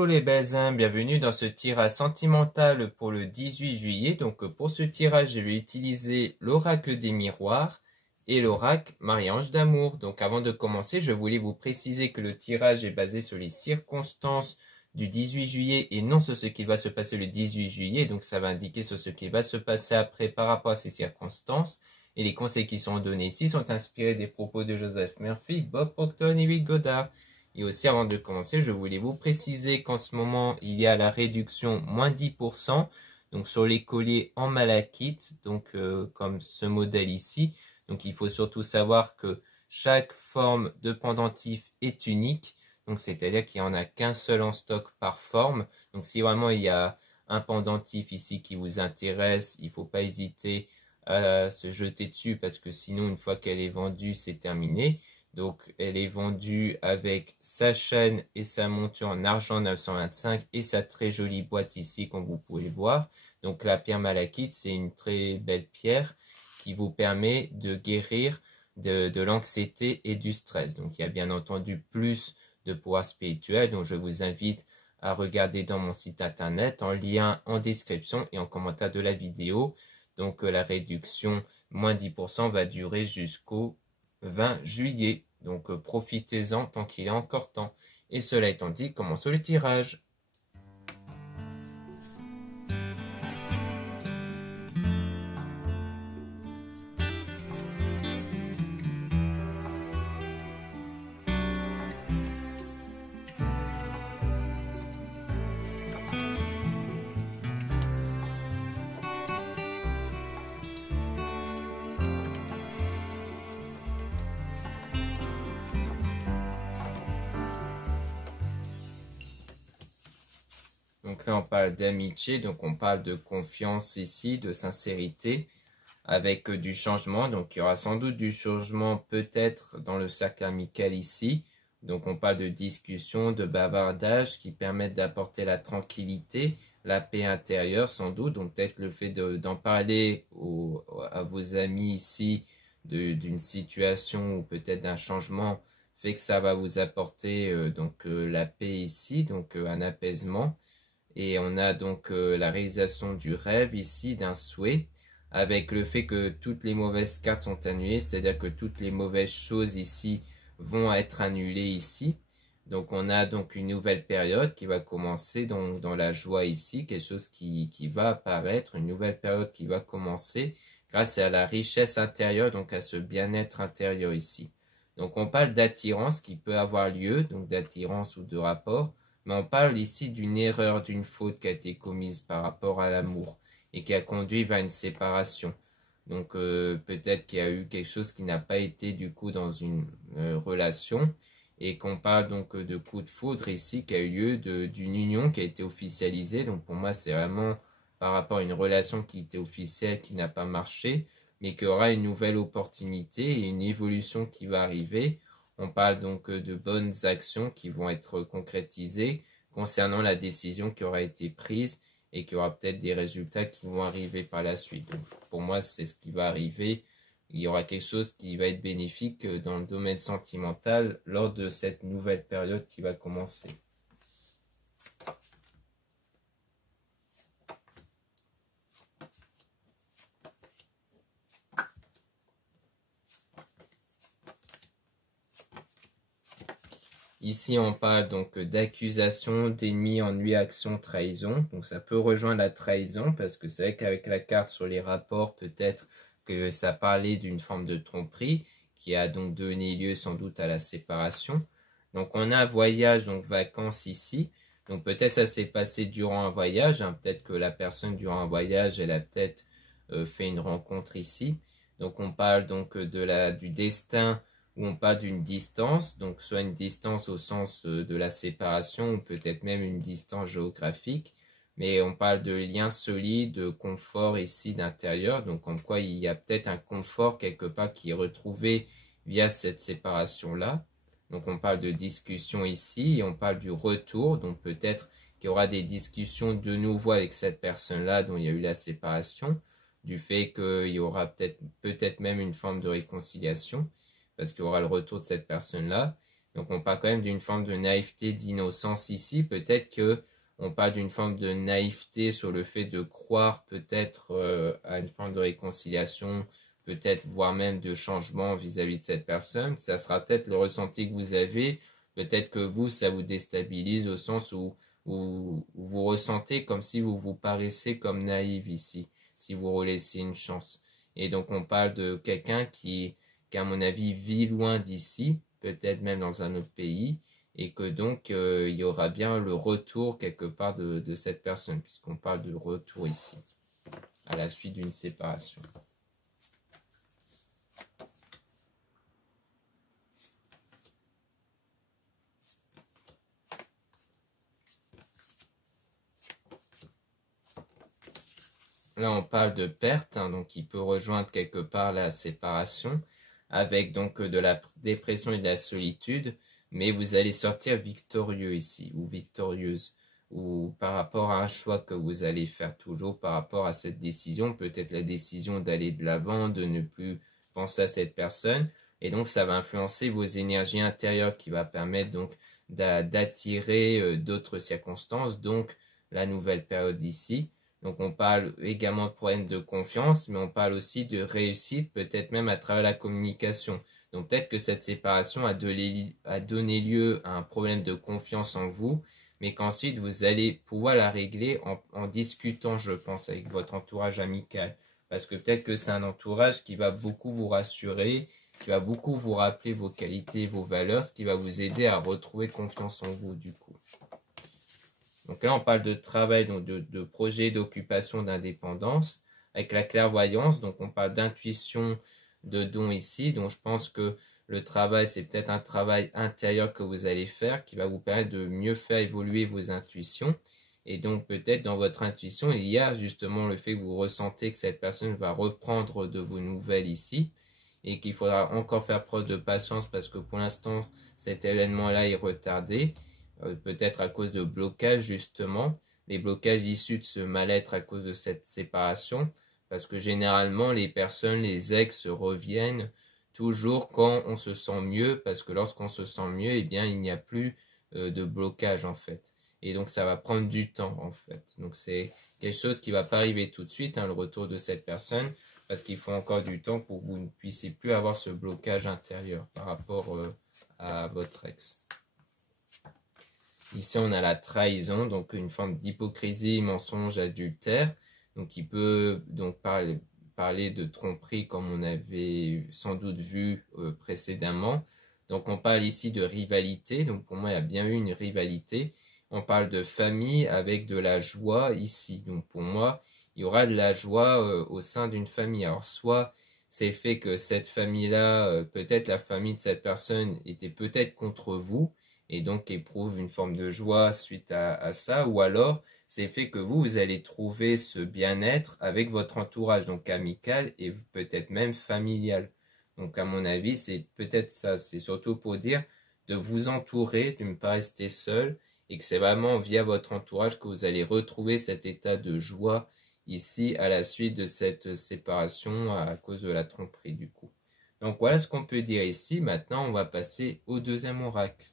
Bonjour les belles âmes, bienvenue dans ce tirage sentimental pour le 18 juillet. Donc pour ce tirage, je vais utiliser l'oracle des miroirs et l'oracle Marie-Ange d'amour. Donc avant de commencer, je voulais vous préciser que le tirage est basé sur les circonstances du 18 juillet et non sur ce qui va se passer le 18 juillet. Donc ça va indiquer sur ce qui va se passer après par rapport à ces circonstances. Et les conseils qui sont donnés ici sont inspirés des propos de Joseph Murphy, Bob Proctor et Will Goddard. Et aussi, avant de commencer, je voulais vous préciser qu'en ce moment, il y a la réduction moins 10%, donc sur les colliers en malachite, donc comme ce modèle ici. Donc il faut surtout savoir que chaque forme de pendentif est unique, donc c'est-à-dire qu'il n'y en a qu'un seul en stock par forme. Donc si vraiment il y a un pendentif ici qui vous intéresse, il ne faut pas hésiter à se jeter dessus parce que sinon, une fois qu'elle est vendue, c'est terminé. Donc, elle est vendue avec sa chaîne et sa monture en argent 925 et sa très jolie boîte ici, comme vous pouvez le voir. Donc, la pierre malachite, c'est une très belle pierre qui vous permet de guérir de l'anxiété et du stress. Donc, il y a bien entendu plus de pouvoir spirituel. Donc, je vous invite à regarder dans mon site internet en lien en description et en commentaire de la vidéo. Donc, la réduction moins 10% va durer jusqu'au 20 juillet. Donc profitez-en tant qu'il est encore temps. Et cela étant dit, commençons le tirage. Donc là, on parle d'amitié, donc on parle de confiance ici, de sincérité, avec du changement. Donc il y aura sans doute du changement peut-être dans le cercle amical ici. Donc on parle de discussion, de bavardage qui permettent d'apporter la tranquillité, la paix intérieure sans doute. Donc peut-être le fait d'en parler à vos amis ici d'une situation ou peut-être d'un changement fait que ça va vous apporter la paix ici, donc un apaisement. Et on a donc la réalisation du rêve ici, d'un souhait, avec le fait que toutes les mauvaises cartes sont annulées, c'est-à-dire que toutes les mauvaises choses ici vont être annulées ici. Donc on a donc une nouvelle période qui va commencer dans la joie ici, quelque chose qui va apparaître, une nouvelle période qui va commencer grâce à la richesse intérieure, donc à ce bien-être intérieur ici. Donc on parle d'attirance qui peut avoir lieu, donc d'attirance ou de rapport. Mais on parle ici d'une erreur, d'une faute qui a été commise par rapport à l'amour et qui a conduit vers une séparation. Donc peut-être qu'il y a eu quelque chose qui n'a pas été du coup dans une relation et qu'on parle donc de coup de foudre ici qui a eu lieu d'une union qui a été officialisée. Donc pour moi c'est vraiment par rapport à une relation qui était officielle qui n'a pas marché mais qu'il y aura une nouvelle opportunité et une évolution qui va arriver. On parle donc de bonnes actions qui vont être concrétisées concernant la décision qui aura été prise et qu'il y aura peut-être des résultats qui vont arriver par la suite. Donc pour moi, c'est ce qui va arriver. Il y aura quelque chose qui va être bénéfique dans le domaine sentimental lors de cette nouvelle période qui va commencer. Ici, on parle donc d'accusation, d'ennemi, ennui, action, trahison. Donc ça peut rejoindre la trahison parce que c'est vrai qu'avec la carte sur les rapports, peut-être que ça parlait d'une forme de tromperie qui a donc donné lieu sans doute à la séparation. Donc on a voyage, donc vacances ici. Donc peut-être ça s'est passé durant un voyage. Hein. Peut-être que la personne durant un voyage, elle a peut-être fait une rencontre ici. Donc on parle donc du destin où on parle d'une distance, donc soit une distance au sens de la séparation, ou peut-être même une distance géographique, mais on parle de liens solides, de confort ici d'intérieur, donc comme quoi il y a peut-être un confort quelque part qui est retrouvé via cette séparation-là. Donc on parle de discussion ici, et on parle du retour, donc peut-être qu'il y aura des discussions de nouveau avec cette personne-là dont il y a eu la séparation, du fait qu'il y aura peut-être même une forme de réconciliation, parce qu'il y aura le retour de cette personne-là. Donc on parle quand même d'une forme de naïveté, d'innocence ici. Peut-être que on parle d'une forme de naïveté sur le fait de croire peut-être à une forme de réconciliation, peut-être voire même de changement vis-à-vis de cette personne. Ça sera peut-être le ressenti que vous avez. Peut-être que vous, ça vous déstabilise au sens où vous ressentez comme si vous vous paraissez comme naïve ici, si vous relaissiez une chance. Et donc on parle de quelqu'un qui à mon avis vit loin d'ici, peut-être même dans un autre pays, et que donc il y aura bien le retour quelque part de cette personne, puisqu'on parle de retour ici, à la suite d'une séparation. Là, on parle de perte, hein, donc il peut rejoindre quelque part la séparation, avec donc de la dépression et de la solitude, mais vous allez sortir victorieux ici, ou victorieuse, ou par rapport à un choix que vous allez faire toujours par rapport à cette décision, peut-être la décision d'aller de l'avant, de ne plus penser à cette personne, et donc ça va influencer vos énergies intérieures qui va permettre donc d'attirer d'autres circonstances, donc la nouvelle période ici. Donc on parle également de problèmes de confiance, mais on parle aussi de réussite, peut-être même à travers la communication. Donc peut-être que cette séparation a donné lieu à un problème de confiance en vous, mais qu'ensuite vous allez pouvoir la régler en discutant, je pense, avec votre entourage amical. Parce que peut-être que c'est un entourage qui va beaucoup vous rassurer, qui va beaucoup vous rappeler vos qualités, vos valeurs, ce qui va vous aider à retrouver confiance en vous du coup. Donc là, on parle de travail, donc de projet, d'occupation, d'indépendance, avec la clairvoyance. Donc on parle d'intuition, de don ici. Donc je pense que le travail, c'est peut-être un travail intérieur que vous allez faire qui va vous permettre de mieux faire évoluer vos intuitions. Et donc peut-être dans votre intuition, il y a justement le fait que vous ressentez que cette personne va reprendre de vos nouvelles ici et qu'il faudra encore faire preuve de patience parce que pour l'instant, cet événement-là est retardé. Peut-être à cause de blocages justement, les blocages issus de ce mal-être à cause de cette séparation, parce que généralement les personnes, les ex reviennent toujours quand on se sent mieux, parce que lorsqu'on se sent mieux, eh bien il n'y a plus de blocage en fait. Et donc ça va prendre du temps en fait. Donc c'est quelque chose qui va pas arriver tout de suite, hein, le retour de cette personne, parce qu'il faut encore du temps pour que vous ne puissiez plus avoir ce blocage intérieur par rapport à votre ex. Ici, on a la trahison, donc une forme d'hypocrisie, mensonge, adultère, donc qui peut donc parler de tromperie comme on avait sans doute vu précédemment. Donc on parle ici de rivalité, donc pour moi il y a bien eu une rivalité. On parle de famille avec de la joie ici, donc pour moi il y aura de la joie au sein d'une famille. Alors soit c'est fait que cette famille-là, peut-être la famille de cette personne était peut-être contre vous, et donc éprouve une forme de joie suite à ça, ou alors c'est fait que vous allez trouver ce bien-être avec votre entourage, donc amical et peut-être même familial. Donc à mon avis, c'est peut-être ça, c'est surtout pour dire de vous entourer, de ne pas rester seul, et que c'est vraiment via votre entourage que vous allez retrouver cet état de joie ici à la suite de cette séparation à cause de la tromperie du coup. Donc voilà ce qu'on peut dire ici. Maintenant, on va passer au deuxième oracle.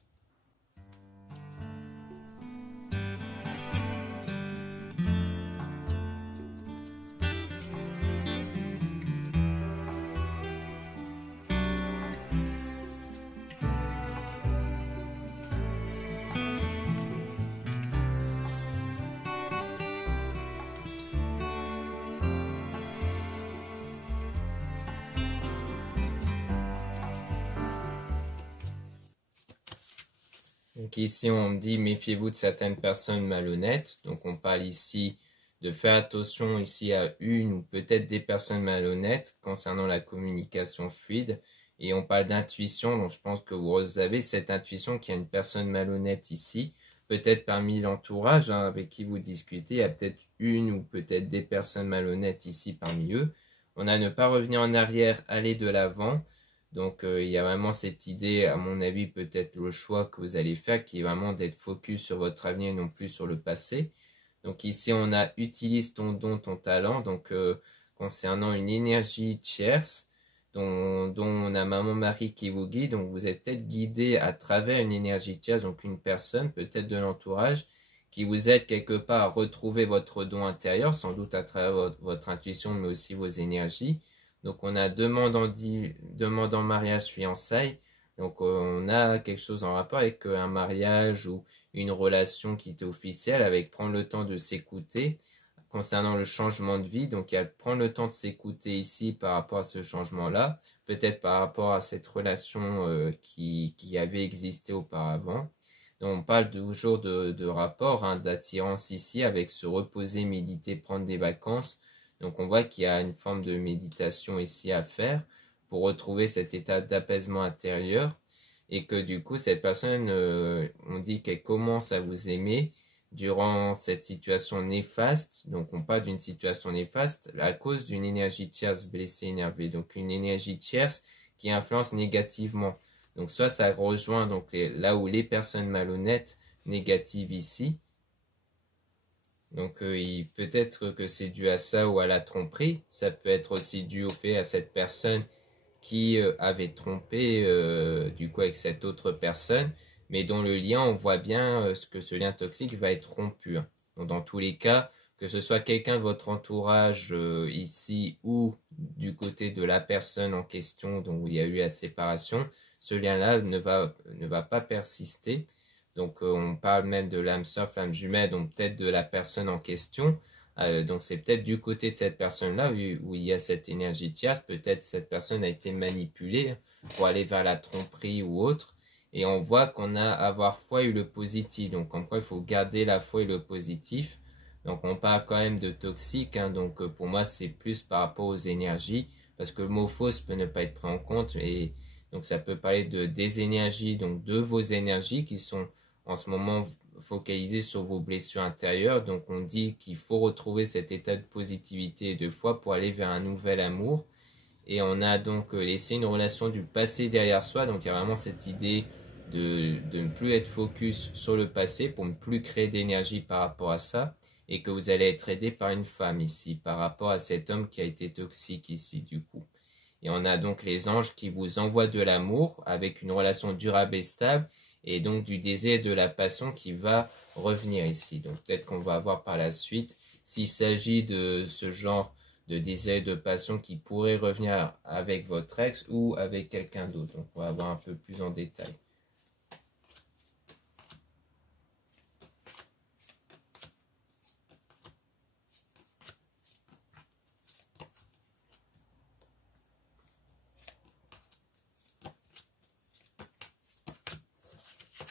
Donc ici, on dit méfiez-vous de certaines personnes malhonnêtes. Donc on parle ici de faire attention ici à une ou peut-être des personnes malhonnêtes concernant la communication fluide. Et on parle d'intuition, donc je pense que vous avez cette intuition qu'il y a une personne malhonnête ici. Peut-être parmi l'entourage avec qui vous discutez, il y a peut-être une ou peut-être des personnes malhonnêtes ici parmi eux. On a à ne pas revenir en arrière, aller de l'avant. Donc il y a vraiment cette idée, à mon avis, peut-être le choix que vous allez faire qui est vraiment d'être focus sur votre avenir et non plus sur le passé. Donc ici on a utilise ton don, ton talent, donc concernant une énergie tierce. dont on a Maman Marie qui vous guide. Donc vous êtes peut-être guidé à travers une énergie tierce, donc une personne, peut-être de l'entourage, qui vous aide quelque part à retrouver votre don intérieur, sans doute à travers votre intuition, mais aussi vos énergies. Donc on a demande en mariage, fiançailles. Donc on a quelque chose en rapport avec un mariage ou une relation qui est officielle, avec prendre le temps de s'écouter concernant le changement de vie. Donc il y a prendre le temps de s'écouter ici par rapport à ce changement-là, peut-être par rapport à cette relation qui avait existé auparavant. Donc on parle toujours de rapport, hein, d'attirance ici, avec se reposer, méditer, prendre des vacances. Donc on voit qu'il y a une forme de méditation ici à faire pour retrouver cet état d'apaisement intérieur, et que du coup cette personne, on dit qu'elle commence à vous aimer durant cette situation néfaste. Donc on parle d'une situation néfaste à cause d'une énergie tierce blessée, énervée. Donc une énergie tierce qui influence négativement. Donc soit ça rejoint donc là où les personnes malhonnêtes, négatives ici. Donc peut-être que c'est dû à ça ou à la tromperie. Ça peut être aussi dû au fait à cette personne qui avait trompé du coup avec cette autre personne, mais dont le lien, on voit bien que ce lien toxique va être rompu. Donc dans tous les cas, que ce soit quelqu'un de votre entourage ici ou du côté de la personne en question dont il y a eu la séparation, ce lien-là ne va pas persister. Donc on parle même de l'âme sœur, flamme jumelle, donc peut-être de la personne en question. Donc c'est peut-être du côté de cette personne-là où il y a cette énergie tierce. Peut-être cette personne a été manipulée pour aller vers la tromperie ou autre. Et on voit qu'on a avoir foi et le positif. Donc en quoi il faut garder la foi et le positif. Donc on parle quand même de toxique. Hein, donc pour moi c'est plus par rapport aux énergies. Parce que le mot fausse peut ne pas être pris en compte. Et donc ça peut parler des énergies, donc de vos énergies qui sont en ce moment focalisées sur vos blessures intérieures. Donc on dit qu'il faut retrouver cet état de positivité et de foi pour aller vers un nouvel amour. Et on a donc laissé une relation du passé derrière soi. Donc il y a vraiment cette idée de ne plus être focus sur le passé pour ne plus créer d'énergie par rapport à ça. Et que vous allez être aidé par une femme ici, par rapport à cet homme qui a été toxique ici du coup. Et on a donc les anges qui vous envoient de l'amour avec une relation durable et stable, et donc du désir et de la passion qui va revenir ici. Donc peut-être qu'on va voir par la suite s'il s'agit de ce genre de désir et de passion qui pourrait revenir avec votre ex ou avec quelqu'un d'autre. Donc on va voir un peu plus en détail.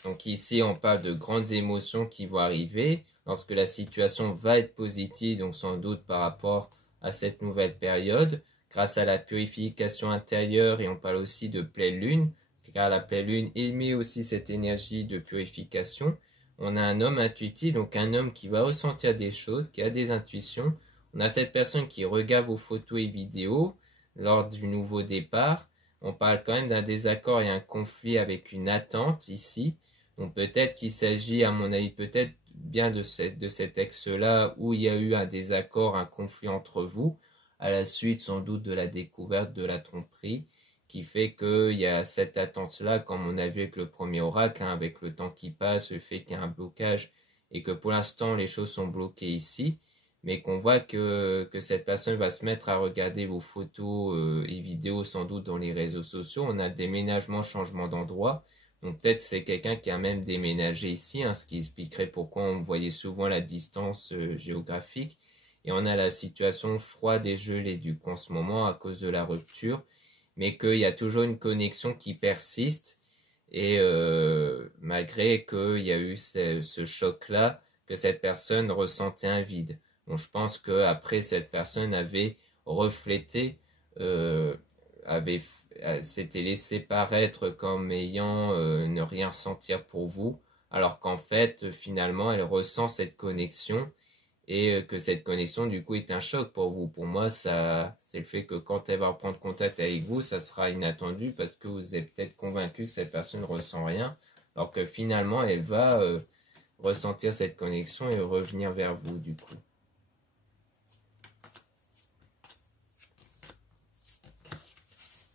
Donc ici, on parle de grandes émotions qui vont arriver lorsque la situation va être positive, donc sans doute par rapport à cette nouvelle période, grâce à la purification intérieure, et on parle aussi de pleine lune, car la pleine lune émet aussi cette énergie de purification. On a un homme intuitif, donc un homme qui va ressentir des choses, qui a des intuitions. On a cette personne qui regarde vos photos et vidéos lors du nouveau départ. On parle quand même d'un désaccord et un conflit avec une attente ici. Donc peut-être qu'il s'agit, à mon avis, peut-être bien de cet ex-là où il y a eu un désaccord, un conflit entre vous, à la suite sans doute de la découverte de la tromperie, qui fait qu'il y a cette attente-là, comme on a vu avec le premier oracle, hein, avec le temps qui passe, le fait qu'il y a un blocage, et que pour l'instant les choses sont bloquées ici, mais qu'on voit que cette personne va se mettre à regarder vos photos et vidéos sans doute dans les réseaux sociaux. On a déménagement, changement d'endroit. Donc peut-être c'est quelqu'un qui a même déménagé ici, hein, ce qui expliquerait pourquoi on voyait souvent la distance géographique. Et on a la situation froide et gelée du coup en ce moment à cause de la rupture, mais qu'il y a toujours une connexion qui persiste. Et malgré qu'il y a eu ce choc-là, que cette personne ressentait un vide. Donc je pense qu'après cette personne avait reflété, s'était laissé paraître comme ayant ne rien ressentir pour vous, alors qu'en fait finalement elle ressent cette connexion, et que cette connexion du coup est un choc pour vous. Pour moi, ça c'est le fait que quand elle va reprendre contact avec vous, ça sera inattendu parce que vous êtes peut-être convaincu que cette personne ne ressent rien, alors que finalement elle va ressentir cette connexion et revenir vers vous du coup.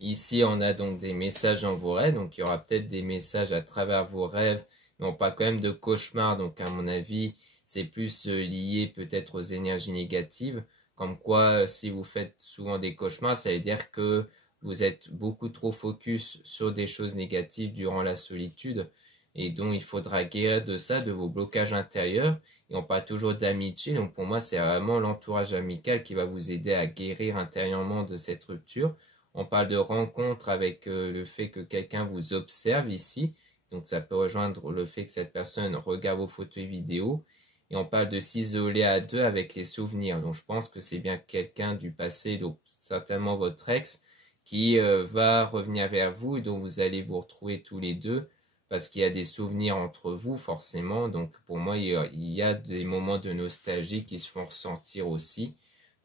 Ici, on a donc des messages dans vos rêves. Donc, il y aura peut-être des messages à travers vos rêves. Mais on parle quand même de cauchemars. Donc, à mon avis, c'est plus lié peut-être aux énergies négatives. Comme quoi, si vous faites souvent des cauchemars, ça veut dire que vous êtes beaucoup trop focus sur des choses négatives durant la solitude. Et donc, il faudra guérir de ça, de vos blocages intérieurs. Et on parle toujours d'amitié. Donc, pour moi, c'est vraiment l'entourage amical qui va vous aider à guérir intérieurement de cette rupture. On parle de rencontre avec le fait que quelqu'un vous observe ici. Donc, ça peut rejoindre le fait que cette personne regarde vos photos et vidéos. Et on parle de s'isoler à deux avec les souvenirs. Donc, je pense que c'est bien quelqu'un du passé, donc certainement votre ex, qui va revenir vers vous et dont vous allez vous retrouver tous les deux parce qu'il y a des souvenirs entre vous, forcément. Donc, pour moi, il y a des moments de nostalgie qui se font ressentir aussi.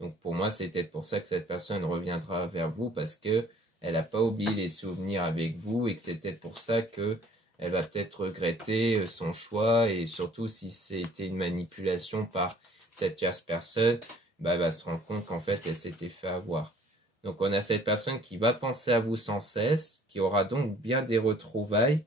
Donc pour moi, c'est peut-être pour ça que cette personne reviendra vers vous parce que elle n'a pas oublié les souvenirs avec vous et que c'est peut-être pour ça que elle va peut-être regretter son choix et surtout si c'était une manipulation par cette tierce personne, bah, elle va se rendre compte qu'en fait elle s'était fait avoir. Donc on a cette personne qui va penser à vous sans cesse, qui aura donc bien des retrouvailles.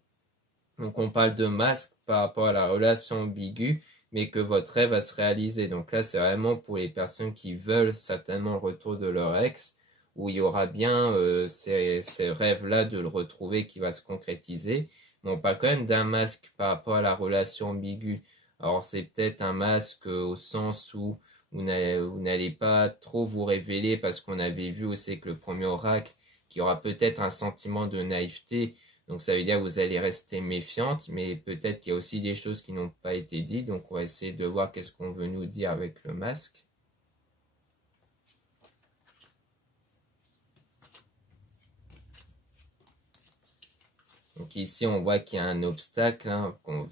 Donc on parle de masque par rapport à la relation ambiguë, mais que votre rêve va se réaliser. Donc là, c'est vraiment pour les personnes qui veulent certainement le retour de leur ex, où il y aura bien ces rêves-là de le retrouver qui va se concrétiser. Mais on parle quand même d'un masque par rapport à la relation ambiguë. Alors c'est peut-être un masque au sens où vous n'allez pas trop vous révéler parce qu'on avait vu aussi que le premier oracle, qu'il y aura peut-être un sentiment de naïveté. Donc ça veut dire que vous allez rester méfiante, mais peut-être qu'il y a aussi des choses qui n'ont pas été dites. Donc on va essayer de voir qu'est-ce qu'on veut nous dire avec le masque. Donc ici on voit qu'il y a un obstacle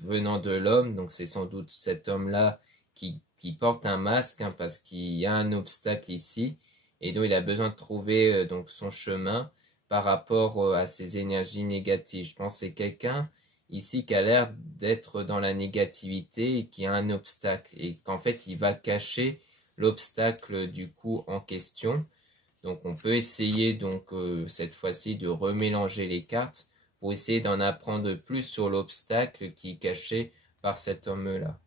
venant de l'homme. Donc c'est sans doute cet homme-là qui porte un masque parce qu'il y a un obstacle ici. Et donc il a besoin de trouver donc son chemin par rapport à ces énergies négatives. Je pense que c'est quelqu'un ici qui a l'air d'être dans la négativité et qui a un obstacle. Et qu'en fait, il va cacher l'obstacle du coup en question. Donc on peut essayer donc cette fois-ci de remélanger les cartes pour essayer d'en apprendre plus sur l'obstacle qui est caché par cet homme-là.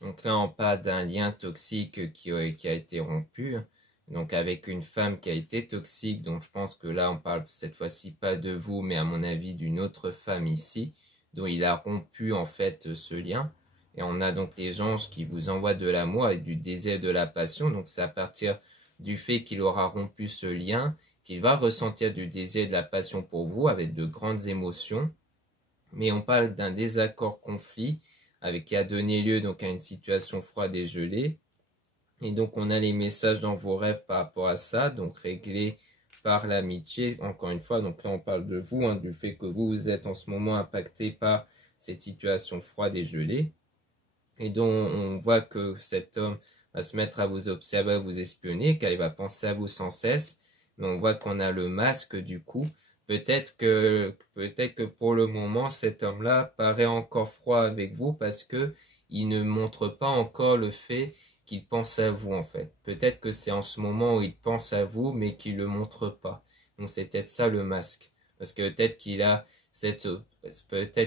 Donc là, on parle d'un lien toxique qui a été rompu. Donc avec une femme qui a été toxique. Donc je pense que là, on parle cette fois-ci pas de vous, mais à mon avis d'une autre femme ici, dont il a rompu en fait ce lien. Et on a donc les anges qui vous envoient de l'amour et du désir de la passion. Donc c'est à partir du fait qu'il aura rompu ce lien qu'il va ressentir du désir et de la passion pour vous avec de grandes émotions. Mais on parle d'un désaccord conflit qui a donné lieu donc à une situation froide et gelée. Et donc on a les messages dans vos rêves par rapport à ça, donc réglés par l'amitié, encore une fois. Donc là on parle de vous, du fait que vous êtes en ce moment impacté par cette situation froide et gelée. Et donc on voit que cet homme va se mettre à vous observer, à vous espionner, car il va penser à vous sans cesse. Mais on voit qu'on a le masque du coup. Peut-être que pour le moment, cet homme-là paraît encore froid avec vous parce que il ne montre pas encore le fait qu'il pense à vous en fait. Peut-être que c'est en ce moment où il pense à vous mais qu'il ne le montre pas. Donc c'est peut-être ça le masque. Parce que peut-être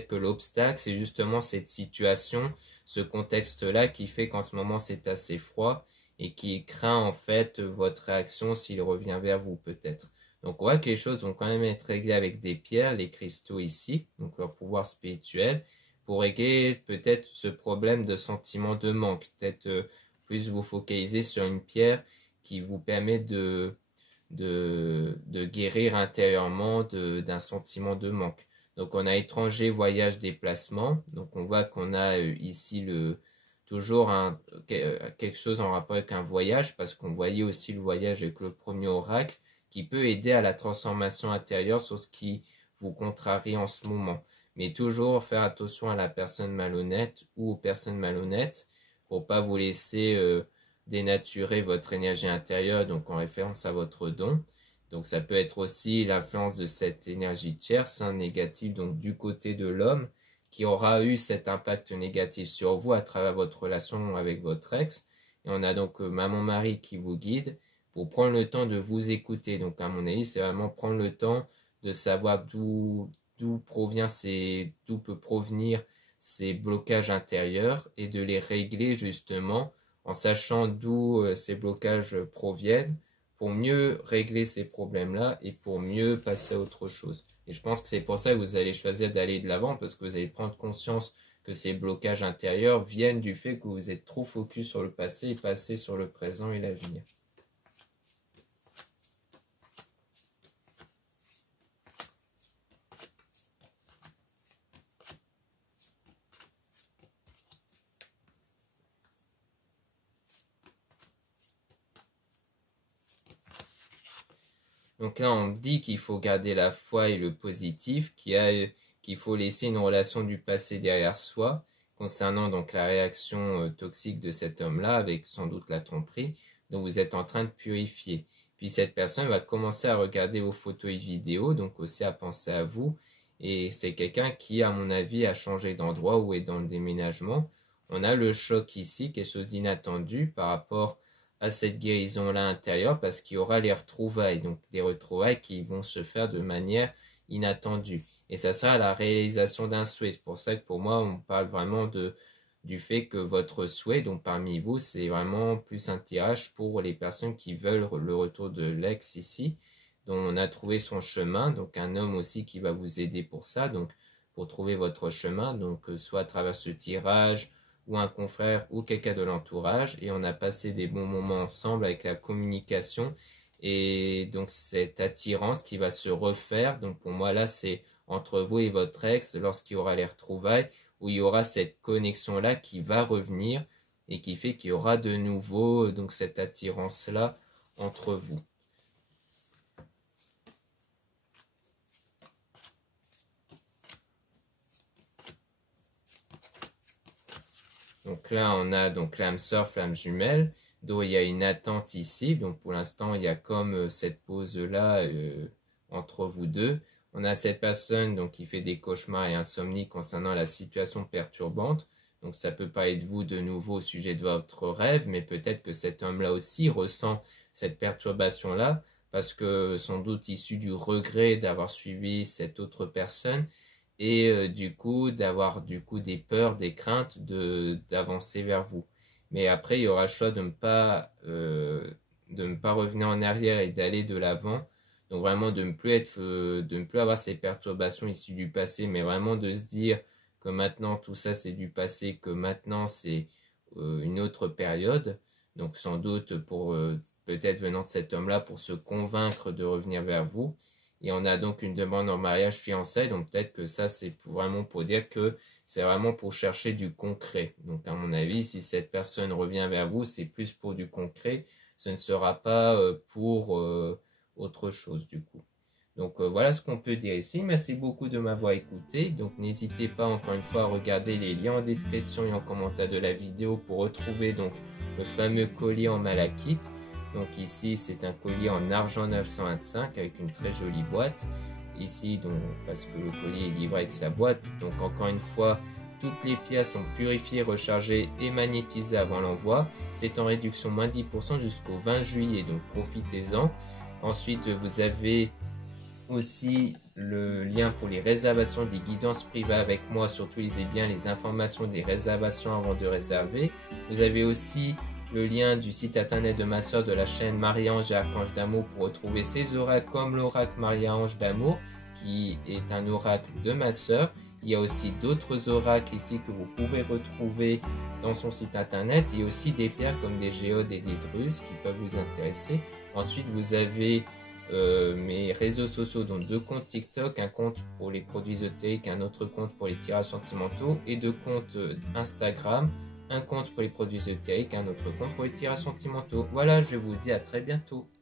que l'obstacle, c'est justement cette situation, ce contexte-là qui fait qu'en ce moment c'est assez froid et qui craint en fait votre réaction s'il revient vers vous peut-être. Donc on voit que les choses vont quand même être réglées avec des pierres, les cristaux ici, donc leur pouvoir spirituel, pour régler peut-être ce problème de sentiment de manque. Peut-être plus vous focaliser sur une pierre qui vous permet de guérir intérieurement d'un sentiment de manque. Donc on a étranger, voyage, déplacement. Donc on voit qu'on a ici toujours quelque chose en rapport avec un voyage, parce qu'on voyait aussi le voyage avec le premier oracle, qui peut aider à la transformation intérieure sur ce qui vous contrarie en ce moment. mais toujours faire attention à la personne malhonnête ou aux personnes malhonnêtes pour pas vous laisser dénaturer votre énergie intérieure, donc en référence à votre don. Donc ça peut être aussi l'influence de cette énergie tierce, négative, donc du côté de l'homme, qui aura eu cet impact négatif sur vous à travers votre relation avec votre ex. Et on a donc maman-mari qui vous guide pour prendre le temps de vous écouter. Donc à mon avis, c'est vraiment prendre le temps de savoir d'où peut provenir ces blocages intérieurs et de les régler justement en sachant d'où ces blocages proviennent pour mieux régler ces problèmes-là et pour mieux passer à autre chose. Et je pense que c'est pour ça que vous allez choisir d'aller de l'avant, parce que vous allez prendre conscience que ces blocages intérieurs viennent du fait que vous êtes trop focus sur le passé et pas assez sur le présent et l'avenir. Donc là, on dit qu'il faut garder la foi et le positif, qu'il faut laisser une relation du passé derrière soi, concernant donc la réaction toxique de cet homme-là, avec sans doute la tromperie, dont vous êtes en train de purifier. Puis cette personne va commencer à regarder vos photos et vidéos, donc aussi à penser à vous. Et c'est quelqu'un qui, à mon avis, a changé d'endroit ou est dans le déménagement. On a le choc ici, quelque chose d'inattendu par rapport à cette guérison-là intérieure, parce qu'il y aura les retrouvailles, donc des retrouvailles qui vont se faire de manière inattendue. Et ça sera la réalisation d'un souhait. C'est pour ça que pour moi, on parle vraiment du fait que votre souhait, donc parmi vous, c'est vraiment plus un tirage pour les personnes qui veulent le retour de l'ex ici, dont on a trouvé son chemin, donc un homme aussi qui va vous aider pour ça, donc pour trouver votre chemin, donc soit à travers ce tirage, ou un confrère ou quelqu'un de l'entourage, et on a passé des bons moments ensemble avec la communication et donc cette attirance qui va se refaire. Donc pour moi là c'est entre vous et votre ex lorsqu'il y aura les retrouvailles, où il y aura cette connexion là qui va revenir et qui fait qu'il y aura de nouveau donc cette attirance là entre vous. Donc là, on a donc l'âme sœur, flamme jumelle, dont il y a une attente ici. Donc pour l'instant, il y a comme cette pause-là entre vous deux. On a cette personne donc, qui fait des cauchemars et insomnie concernant la situation perturbante. Donc ça peut pas être vous de nouveau au sujet de votre rêve, mais peut-être que cet homme-là aussi ressent cette perturbation-là, parce que sans doute issu du regret d'avoir suivi cette autre personne, et du coup d'avoir des peurs, des craintes d'avancer vers vous. Mais après il y aura le choix de ne pas revenir en arrière et d'aller de l'avant. Donc vraiment de ne plus avoir ces perturbations issues du passé, mais vraiment de se dire que maintenant tout ça c'est du passé, que maintenant c'est une autre période. Donc sans doute pour peut-être venant de cet homme-là pour se convaincre de revenir vers vous. Et on a donc une demande en mariage fiançailles, donc peut-être que ça c'est vraiment pour dire que c'est vraiment pour chercher du concret. Donc à mon avis, si cette personne revient vers vous, c'est plus pour du concret, ce ne sera pas pour autre chose du coup. Donc voilà ce qu'on peut dire ici. Merci beaucoup de m'avoir écouté. Donc n'hésitez pas encore une fois à regarder les liens en description et en commentaire de la vidéo pour retrouver donc le fameux collier en malachite. Donc ici c'est un collier en argent 925 avec une très jolie boîte. Ici donc parce que le collier est livré avec sa boîte. Donc encore une fois toutes les pièces sont purifiées, rechargées et magnétisées avant l'envoi. C'est en réduction moins 10% jusqu'au 20 juillet donc profitez-en. Ensuite vous avez aussi le lien pour les réservations des guidances privées avec moi. Surtout lisez bien les informations des réservations avant de réserver. Vous avez aussi le lien du site internet de ma soeur de la chaîne Marie-Ange et Archange d'Amour pour retrouver ses oracles comme l'oracle Marie-Ange d'Amour qui est un oracle de ma soeur. Il y a aussi d'autres oracles ici que vous pouvez retrouver dans son site internet. Il y a aussi des pierres comme des géodes et des drusses qui peuvent vous intéresser. Ensuite vous avez mes réseaux sociaux, donc 2 comptes TikTok, un compte pour les produits ésotériques, un autre compte pour les tirages sentimentaux et 2 comptes Instagram, un compte pour les produits ésotériques, un autre compte pour les tirages sentimentaux. Voilà, je vous dis à très bientôt.